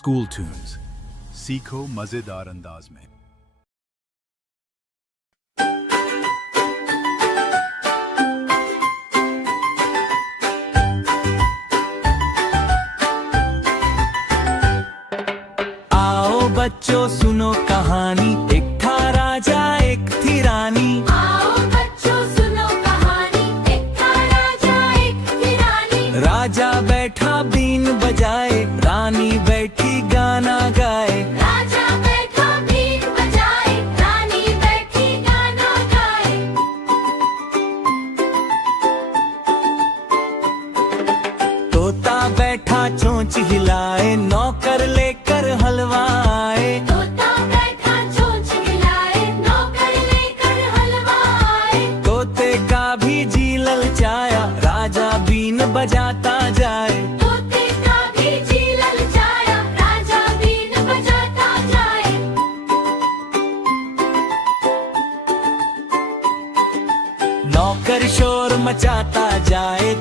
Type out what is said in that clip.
School tunes, सीखो मजेदार अंदाज में। आओ बच्चों सुनो कहानी, एक था राजा एक थी रानी। आओ बच्चों सुनो कहानी, एक था राजा एक थी रानी। राजा बैठा बीन बजाए, रानी बैठी गाना गाए। राजा बैठा बीन बजाए, रानी बैठी गाना गाए। तोता बैठा चोंच हिलाए, नौकर लेकर हलवा आए। तोता बैठा चोंच हिलाए, नौकर लेकर हलवा आए। तोते का भी जी ललचाया, राजा बीन बजाता जाए। तोते का भी जी ललचाया, राजा बीन बजाता जाए। नौकर शोर मचाता जाए,